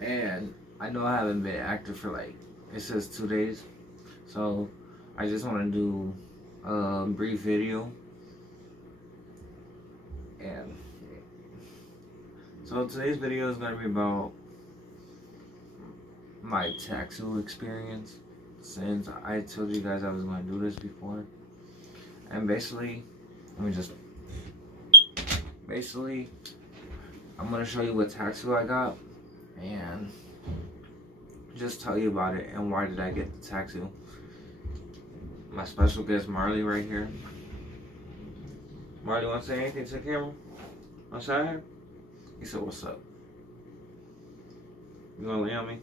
And I know I haven't been active for like, it says 2 days. So I just want to do a brief video. And so today's video is going to be about my tattoo experience, since I told you guys I was going to do this before. And basically, let me just basically I'm going to show you what tattoo I got and just tell you about it and why did I get the tattoo. My special guest Marley right here. Marley, want to say anything to the camera? Outside? He said, "What's up? You gonna lay on me?"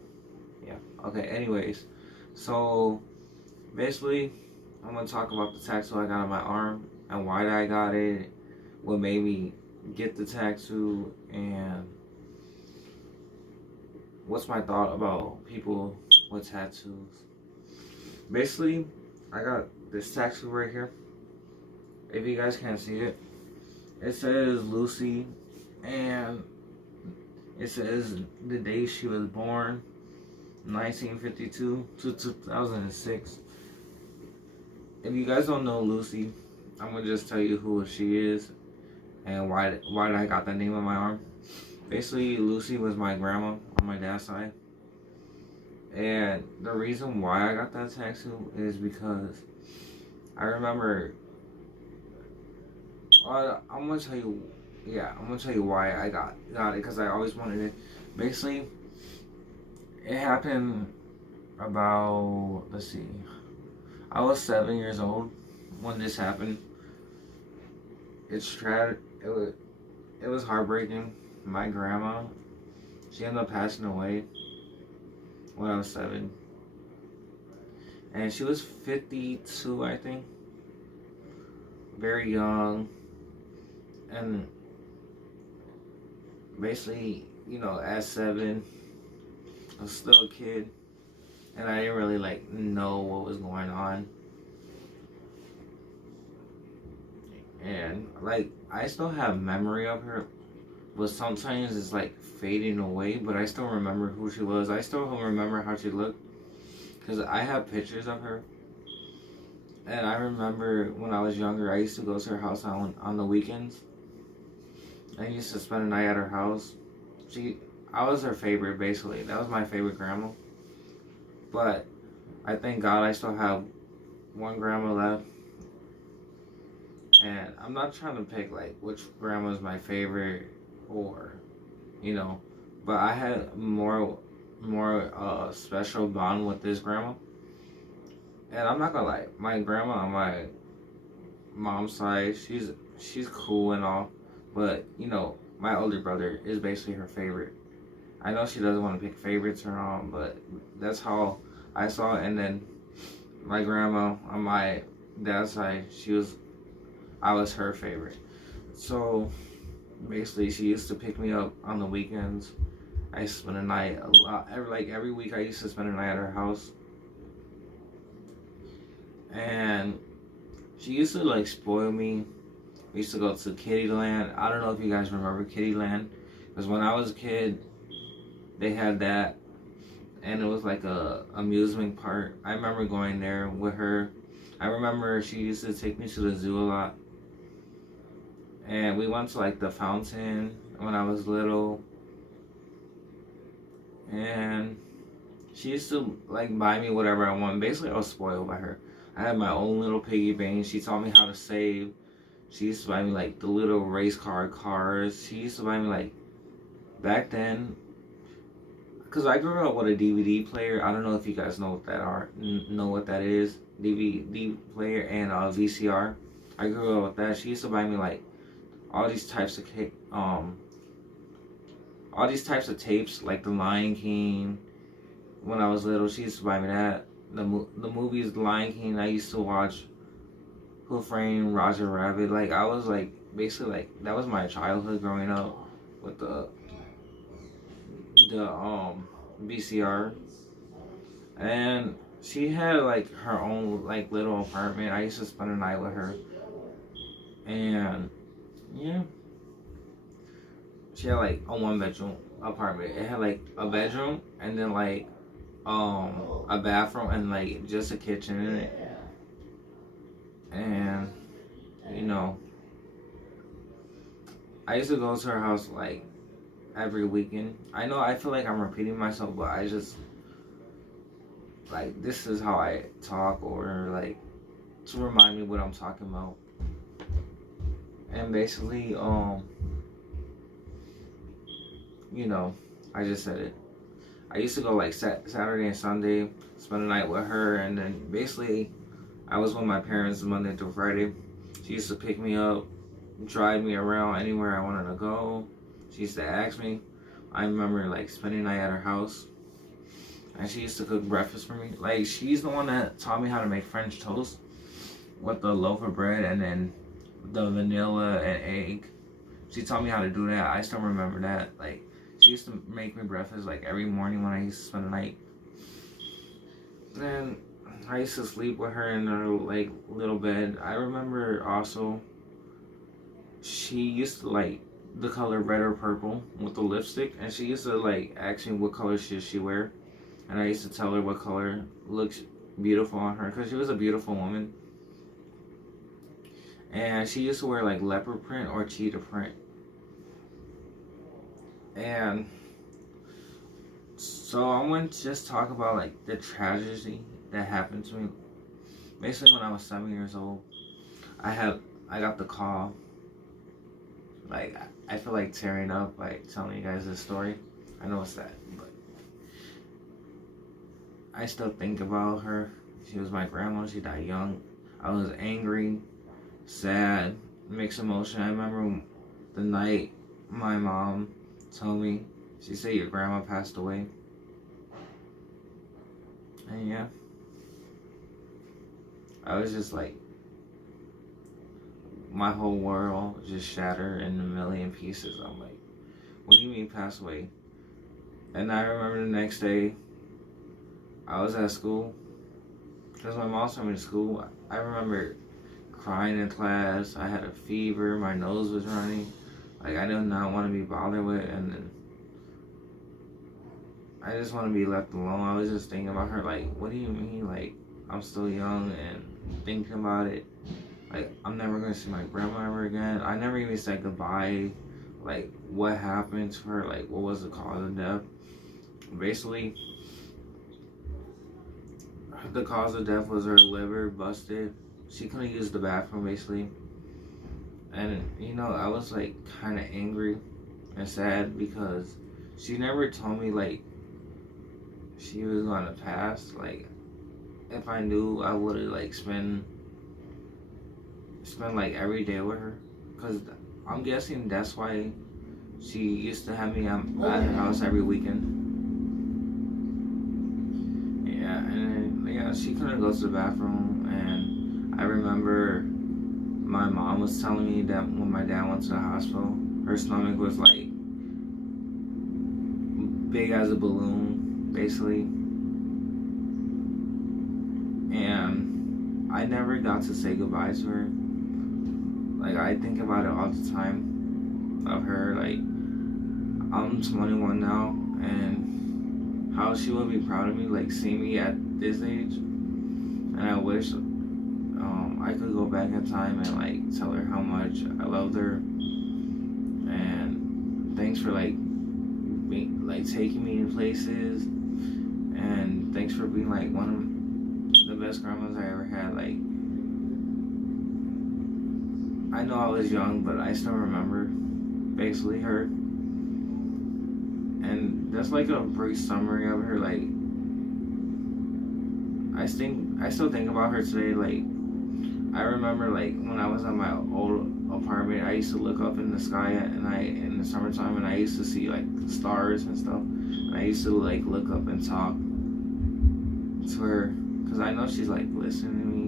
Yeah. Okay. Anyways, so basically, I'm gonna talk about the tattoo I got on my arm and why I got it, what made me get the tattoo, and what's my thought about people with tattoos. Basically, I got this tattoo right here. If you guys can't see it, it says Lucy, and it says the day she was born, 1952 to 2006. If you guys don't know Lucy, I'm gonna just tell you who she is and why I got that name on my arm. Basically, Lucy was my grandma on my dad's side, and the reason why I got that tattoo is because I remember. I'm gonna tell you, yeah, I'm gonna tell you why I got it, because I always wanted it. Basically, it happened about, let's see, I was 7 years old when this happened. It was heartbreaking. My grandma, she ended up passing away when I was 7, and she was 52, I think, very young, and basically, at 7, I was still a kid, and I didn't really like know what was going on. And like I still have memory of her, but sometimes it's like fading away. But I still remember who she was. I still remember how she looked, because I have pictures of her. And I remember when I was younger, I used to go to her house on the weekends. I used to spend a night at her house. I was her favorite, basically. That was my favorite grandma. But I thank God I still have one grandma left. And I'm not trying to pick like which grandma is my favorite, or, but I had more special bond with this grandma. And I'm not gonna lie, my grandma on my mom's side, she's cool and all, but my older brother is basically her favorite. I know she doesn't want to pick favorites or all, but that's how I saw it. And then my grandma on my dad's side, I was her favorite. So basically, she used to pick me up on the weekends. I used to spend a night a lot. Every week, I used to spend a night at her house. And she used to like spoil me. We used to go to Kittyland. I don't know if you guys remember Kittyland, because when I was a kid, they had that, and it was like a amusement park. I remember going there with her. I remember she used to take me to the zoo a lot. And we went to like the fountain when I was little. And she used to like buy me whatever I want. Basically, I was spoiled by her. I had my own little piggy bank. She taught me how to save. She used to buy me like the little race car cars. She used to buy me like, back then, because I grew up with a DVD player. I don't know if you guys know what that is. DVD player and VCR. I grew up with that. She used to buy me like all these types of tapes, like The Lion King. When I was little, she used to buy me that. The movies, The Lion King, I used to watch. Who Framed Roger Rabbit? Like, I was like, basically like, that was my childhood growing up with the VCR. And she had like her own like little apartment. I used to spend a night with her. And yeah, she had like a 1 bedroom apartment. It had like a bedroom and then like a bathroom and like just a kitchen in it. And you know, I used to go to her house like every weekend. I feel like I'm repeating myself, but I just like this is how I talk, or like to remind me what I'm talking about. And basically, you know, I just said it. I used to go like Saturday and Sunday, spend the night with her, and then basically I was with my parents Monday through Friday. She used to pick me up, drive me around anywhere I wanted to go. She used to ask me. I remember like spending the night at her house, and she used to cook breakfast for me. Like she's the one that taught me how to make French toast with the loaf of bread and then the vanilla and egg. She taught me how to do that. I still remember that. Like she used to make me breakfast like every morning when I used to spend the night. And I used to sleep with her in her like little bed. I remember also she used to like the color red or purple with the lipstick, and she used to like ask me what color should she wear, and I used to tell her what color looks beautiful on her because she was a beautiful woman. And she used to wear like leopard print or cheetah print. And so I want to just talk about like the tragedy that happened to me. Basically, when I was 7 years old, I got the call. Like I feel like tearing up, like telling you guys this story. I know it's sad, but I still think about her. She was my grandma. She died young. I was angry, sad, mixed emotion. I remember the night my mom told me, she said your grandma passed away. And yeah, I was just like, my whole world just shattered in a million pieces. I'm like, what do you mean passed away? And I remember the next day, I was at school, because my mom sent me to school. I remember crying in class. I had a fever, my nose was running. Like I did not want to be bothered with, and then I just want to be left alone. I was just thinking about her, like, what do you mean? Like, I'm still young and thinking about it. Like, I'm never going to see my grandma ever again. I never even said goodbye. Like, what happened to her? Like, what was the cause of death? Basically, the cause of death was her liver busted. She couldn't use the bathroom, basically. And, you know, I was, like, kind of angry and sad because she never told me, like, she was going to pass. Like, if I knew, I would have, like, spent like every day with her, because I'm guessing that's why she used to have me at her house every weekend. Yeah, and then, yeah, she couldn't go to the bathroom, and I remember my mom was telling me that when my dad went to the hospital, her stomach was like big as a balloon, basically, and I never got to say goodbye to her. Like, I think about it all the time of her. Like, I'm 21 now, and how she would be proud of me, like, seeing me at this age. And I wish I could go back in time and, like, tell her how much I loved her. And thanks for, like, taking me in places. And thanks for being, like, one of the best grandmas I ever had. Like, I know I was young, but I still remember basically her. And that's like a brief summary of her. Like, I still think about her today. Like, I remember like when I was at my old apartment, I used to look up in the sky at night in the summertime, and I used to see like the stars and stuff. And I used to like look up and talk to her because I know she's like listening to me.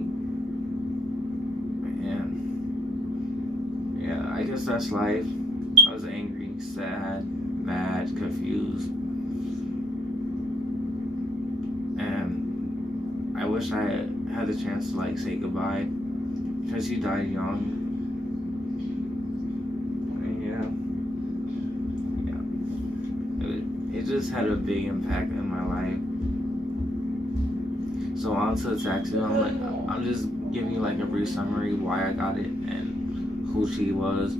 And yeah, I guess that's life. I was angry, sad, mad, confused, and I wish I had the chance to like say goodbye because she died young. And just had a big impact in my life. So on to the tattoo. I'm just giving you like a brief summary why I got it and who she was.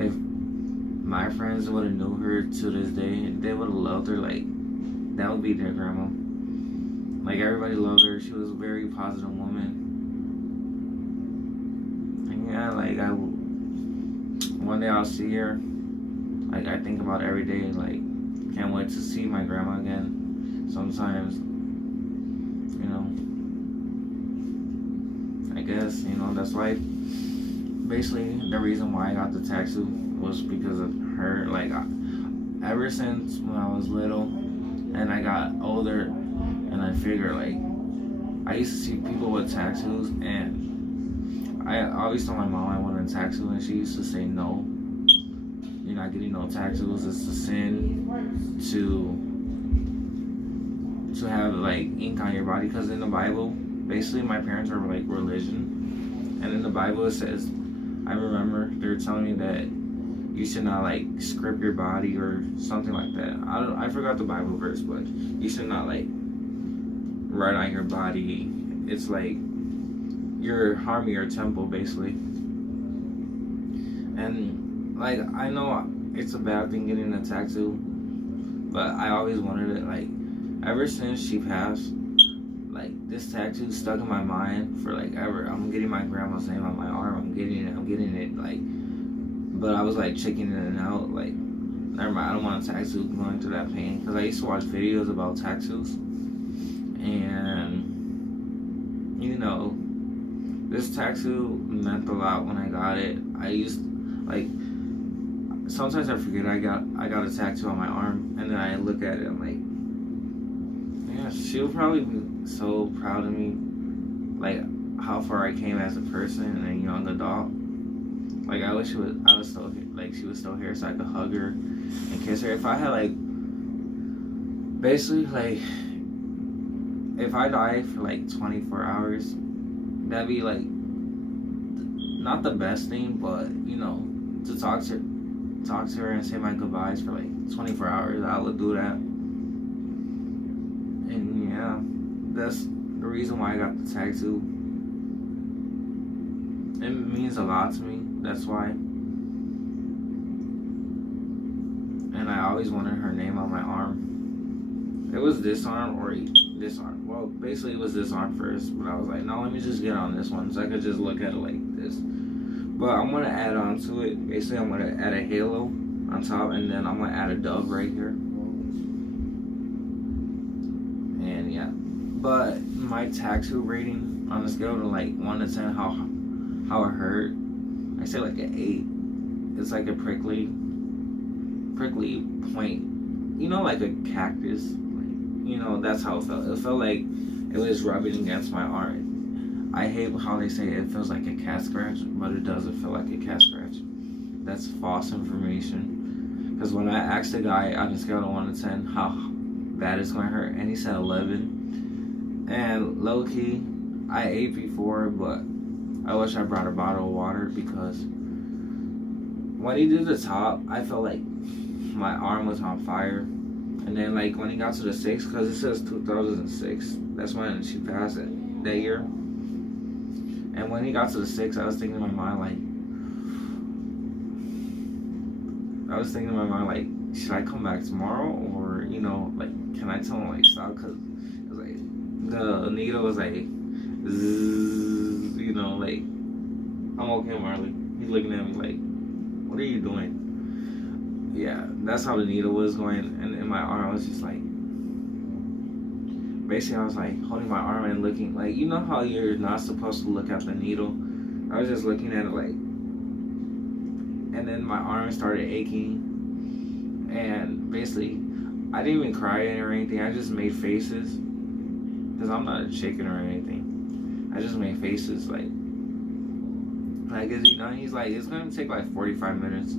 If my friends would have knew her to this day, they would have loved her. Like, that would be their grandma. Like, everybody loved her. She was a very positive woman. And yeah, like, one day I'll see her. Like, I think about it every day. Like, can't wait to see my grandma again. Sometimes, you know, I guess, you know, that's why. Basically, the reason why I got the tattoo was because of her. Like, ever since when I was little and I got older, and I figured, like, I used to see people with tattoos, and I always told my mom I wanted a tattoo, and she used to say, no, you're not getting no tattoos. It's a sin to have, like, ink on your body, because in the Bible, basically, my parents are, like, religion, and in the Bible it says, I remember they were telling me that you should not, like, script your body or something like that. I forgot the Bible verse, but you should not, like, write on your body. It's like you're harming your temple, basically. And, like, I know it's a bad thing getting a tattoo, but I always wanted it. Like, ever since she passed, like, this tattoo stuck in my mind for, like, ever. I'm getting my grandma's name on my arm. I'm getting it, like, but I was, like, checking it out, like, never mind, I don't want a tattoo, going through that pain, because I used to watch videos about tattoos, and, you know, this tattoo meant a lot when I got it. I used, like, sometimes I forget I got a tattoo on my arm, and then I look at it, I'm like, yeah, she would probably be so proud of me, like, how far I came as a person and a young adult. Like, I wish she was still here so I could hug her and kiss her. If I had, like, basically, like, if I died for, like, 24 hours, that'd be, like, not the best thing, but, you know, to talk to her and say my goodbyes for, like, 24 hours, I would do that. And, yeah, that's the reason why I got the tattoo. It means a lot to me. That's why. And I always wanted her name on my arm. It was this arm or this arm. Well, basically it was this arm first, but I was like, no, let me just get on this one so I could just look at it like this. But I'm going to add on to it. Basically, I'm going to add a halo on top, and then I'm going to add a dove right here. And yeah. But my tattoo rating on a scale of like 1 to 10, how it hurt, I say like an 8. It's like a prickly point. You know, like a cactus. Like, you know, that's how it felt. It felt like it was rubbing against my arm. I hate how they say it feels like a cat scratch, but it doesn't feel like a cat scratch. That's false information. Because when I asked the guy on a scale of 1 to 10 how bad it's going to hurt, and he said 11. And low key, I ate before, but I wish I brought a bottle of water, because when he did the top, I felt like my arm was on fire. And then, like, when he got to the 6, because it says 2006, that's when she passed it, that year. And when he got to the 6, I was thinking in my mind, like, should I come back tomorrow? Or, you know, like, can I tell him, like, stop? Because it was like, the needle was like, zzz, you know, like, I'm okay, Marley. He's looking at me like, what are you doing? Yeah, that's how the needle was going. And in my arm, I was just like, basically, I was like holding my arm and looking, like, you know how you're not supposed to look at the needle? I was just looking at it like, and then my arm started aching. And basically, I didn't even cry or anything. I just made faces, because I'm not a chicken or anything. I just made faces like, is he done? He's like, it's gonna take like 45 minutes.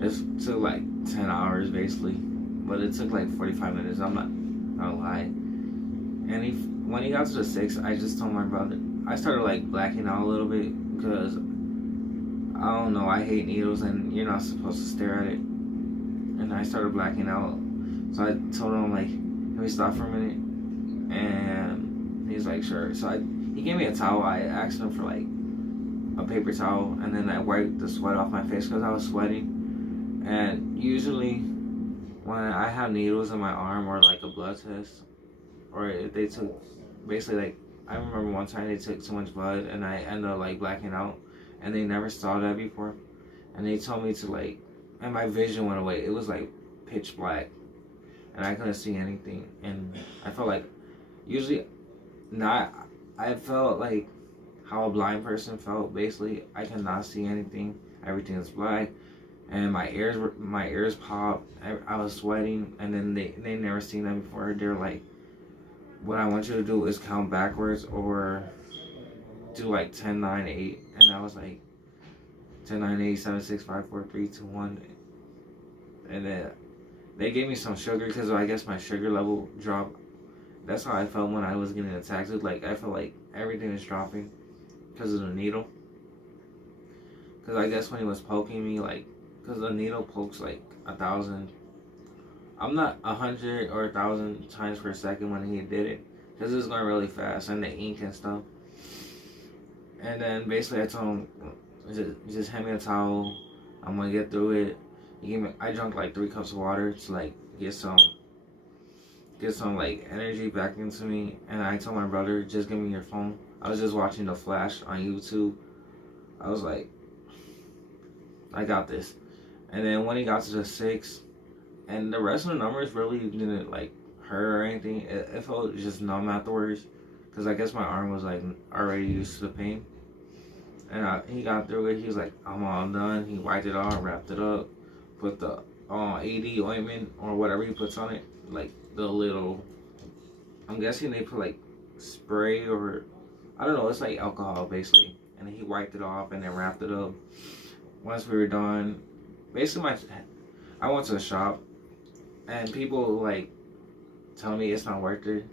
It took like 10 hours basically, but it took like 45 minutes. I'm not gonna lie. And when he got to the 6, I just told my brother. I started like blacking out a little bit, because I don't know, I hate needles and you're not supposed to stare at it. And I started blacking out So I told him, like, can we stop for a minute? And he's like, sure. So he gave me a towel. I asked him for like a paper towel, and then I wiped the sweat off my face because I was sweating. And usually when I have needles in my arm or like a blood test, or if they took, basically, like, I remember one time they took too much blood and I ended up like blacking out, and they never saw that before, and they told me to like, and my vision went away. It was like pitch black, and I couldn't see anything, and I felt like, usually not, I felt like how a blind person felt. Basically, I cannot see anything. Everything is black, and my ears popped. I was sweating, and then they never seen that before. They're like, what I want you to do is count backwards or do like 10, 9, 8. And I was like, 10, 9, 8, 7, 6, 5, 4, 3, 2, 1. And then they gave me some sugar because I guess my sugar level dropped. That's how I felt when I was getting attacked. Like, I felt like everything was dropping because of the needle. Because I guess when he was poking me, like, because the needle pokes like 1,000. I'm not 100 or 1,000 times per second when he did it, because it was going really fast, and the ink and stuff. And then basically I told him, just hand me a towel. I'm gonna get through it. I drank like 3 cups of water to like get some like energy back into me. And I told my brother, just give me your phone. I was just watching The Flash on YouTube. I was like, I got this. And then when he got to the 6, and the rest of the numbers really didn't like hurt or anything. It felt just numb afterwards, because I guess my arm was like already used to the pain. And he got through it. He was like, I'm all done. He wiped it off, wrapped it up, put the AD ointment or whatever he puts on it, like the little, I'm guessing they put like spray, or I don't know, it's like alcohol basically. And he wiped it off and then wrapped it up. Once we were done, basically I went to the shop, and people like telling me it's not worth it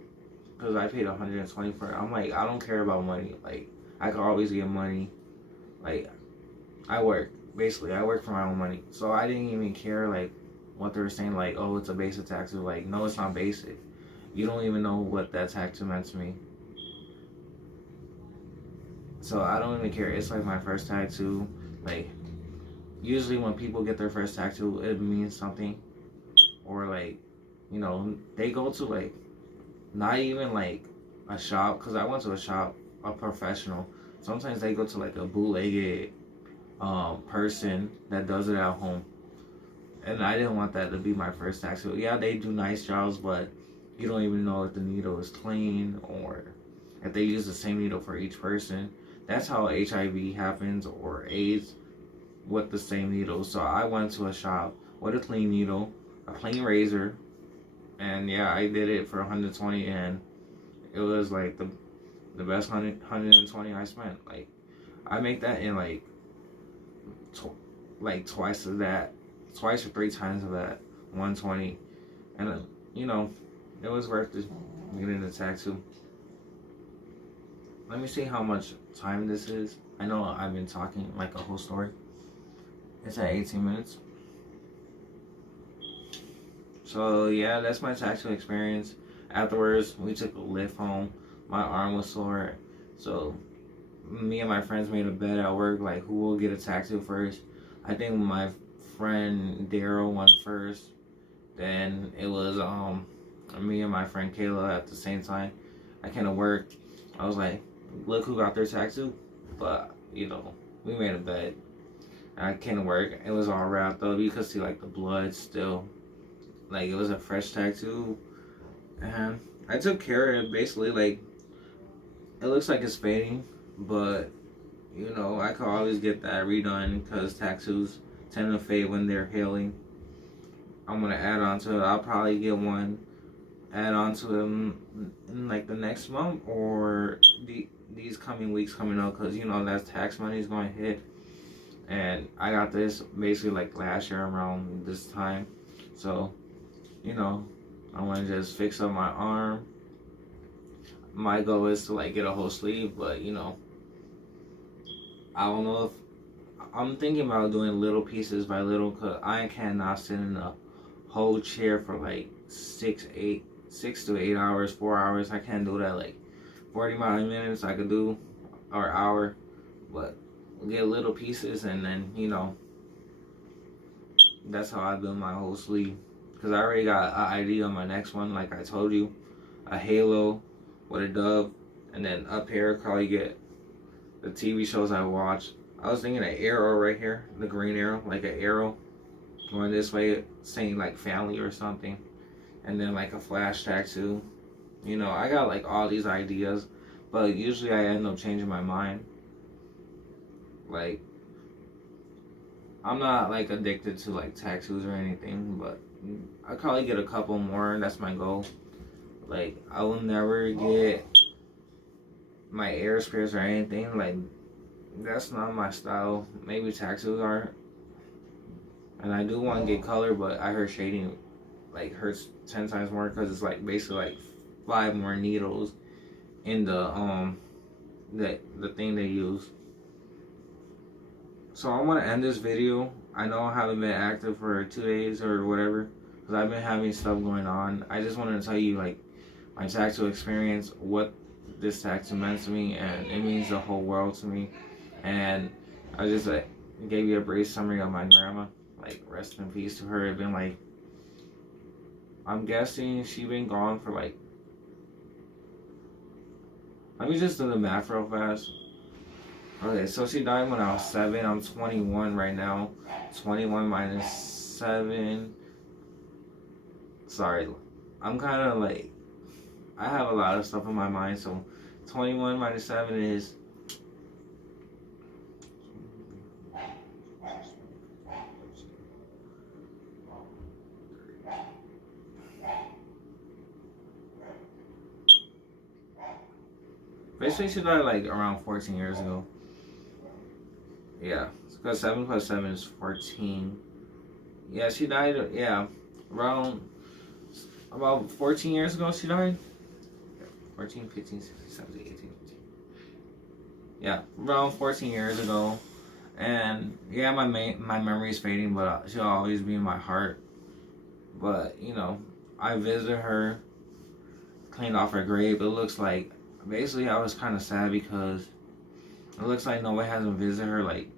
because I paid $120 for it. I'm like, I don't care about money. Like, I could always get money. Like, I work for my own money, so I didn't even care like what they were saying. Like, oh, it's a basic tattoo. Like, no, it's not basic. You don't even know what that tattoo meant to me. So I don't even care. It's like my first tattoo. Like, usually when people get their first tattoo, it means something. Or like, you know, they go to like, not even like a shop, because I went to a shop, a professional. Sometimes they go to like a bootlegged person that does it at home. And I didn't want that to be my first tattoo. Yeah, they do nice jobs, but you don't even know if the needle is clean or if they use the same needle for each person. That's how HIV happens, or AIDS, with the same needle. So I went to a shop with a clean needle, a clean razor, and yeah, I did it for $120, and it was like the best $120 I spent. Like, I make that in like twice of that, twice or 3 times of that, 120, and you know, it was worth it getting the tattoo. Let me see how much time this is. I know I've been talking like a whole story. It's at 18 minutes. So yeah, that's my tattoo experience. Afterwards, we took a lift home. My arm was sore, so me and my friends made a bet at work, like, who will get a tattoo first. I think my friend Daryl went first. Then it was me and my friend Kayla at the same time. I kind of worked. I was like, look who got their tattoo. But you know, we made a bet. I can't work. It was all wrapped up. You could see like the blood still. Like, it was a fresh tattoo. And I took care of it. Basically, like, it looks like it's fading, but you know, I could always get that redone because tattoos tend to fade when they're healing. I'm gonna add on to it. I'll probably get one, add on to them in like the next month or these coming weeks coming up, because you know that tax money is going to hit. And I got this basically like last year around this time, so you know, I want to just fix up my arm. My goal is to like get a whole sleeve, but you know, I don't know if I'm thinking about doing little pieces by little, because I cannot sit in a whole chair for like 6 to 8 hours, 4 hours. I can't do that. Like 45 minutes I could do, or hour, but get little pieces, and then that's how I build my whole sleeve. Because I already got an idea on my next one, like I told you, a halo with a dove, and then up here probably get the TV shows I watch. I was thinking an arrow right here, the green arrow, like an arrow going this way, saying like family or something, and then like a flash tattoo. I got like all these ideas, but usually I end up changing my mind. Like, I'm not like addicted to like tattoos or anything, but I probably get a couple more. That's my goal. Like, I will never get my ears pierced or anything. Like, that's not my style. Maybe tattoos are. And I do want to get color, but I heard shading like hurts 10 times more, because it's like basically like 5 more needles in the thing they use. So I want to end this video. I know I haven't been active for 2 days or whatever, because I've been having stuff going on. I just wanted to tell you like my tattoo experience, what this tattoo meant to me, and it means the whole world to me. And I just like gave you a brief summary of my grandma. Like, rest in peace to her. It been like, I'm guessing she been gone for like, let me just do the math real fast. Okay, so she died when I was 7. I'm 21 right now. 21 minus 7. Sorry, I'm kind of like, I have a lot of stuff in my mind. So 21 minus 7 is, basically she died like around 14 years ago. Yeah, because 7 plus 7 is 14. Yeah, she died, yeah, around, about 14 years ago she died. 14, 15, 16, 17, 18, 19. Yeah, around 14 years ago. And yeah, my memory's fading, but she'll always be in my heart. But, I visited her, cleaned off her grave. It looks like, basically I was kind of sad because it looks like nobody hasn't visited her. Like,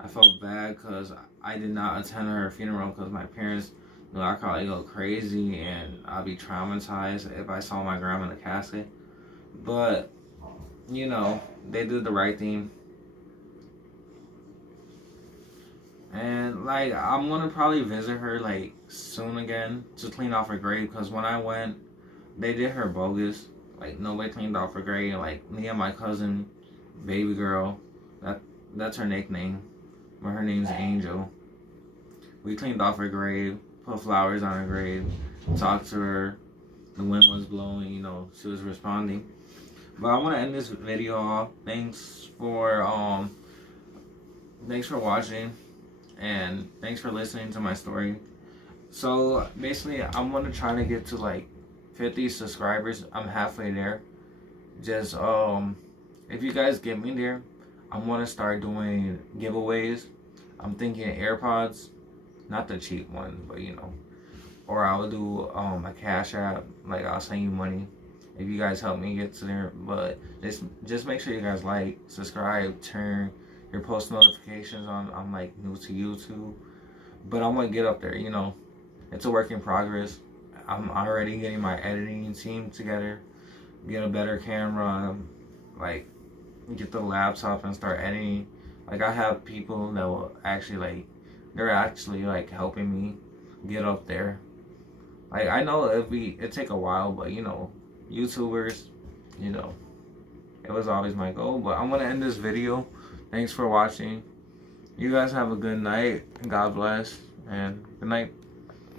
I felt bad because I did not attend her funeral because my parents knew I'd probably go crazy and I'd be traumatized if I saw my grandma in the casket. But, they did the right thing. And, like, I'm going to probably visit her, like, soon again to clean off her grave, because when I went, they did her bogus. Like, nobody cleaned off her grave. Like, me and my cousin, baby girl, that's her nickname, but her name's Angel. We cleaned off her grave, put flowers on her grave, talked to her. The wind was blowing, she was responding. But I want to end this video off. Thanks for watching, and thanks for listening to my story. So basically, I'm gonna try to get to like 50 subscribers. I'm halfway there. Just if you guys get me there, I'm gonna start doing giveaways. I'm thinking AirPods, not the cheap ones, but or I'll do a Cash App. Like, I'll send you money if you guys help me get to there. But just make sure you guys like, subscribe, turn your post notifications on. I'm like new to YouTube, but I'm gonna get up there. It's a work in progress. I'm already getting my editing team together, get a better camera, like get the laptop and start editing. Like, I have people that will actually they're actually like helping me get up there. Like, I know it take a while, but YouTubers, it was always my goal. But I'm gonna end this video. Thanks for watching. You guys have a good night. God bless, and good night.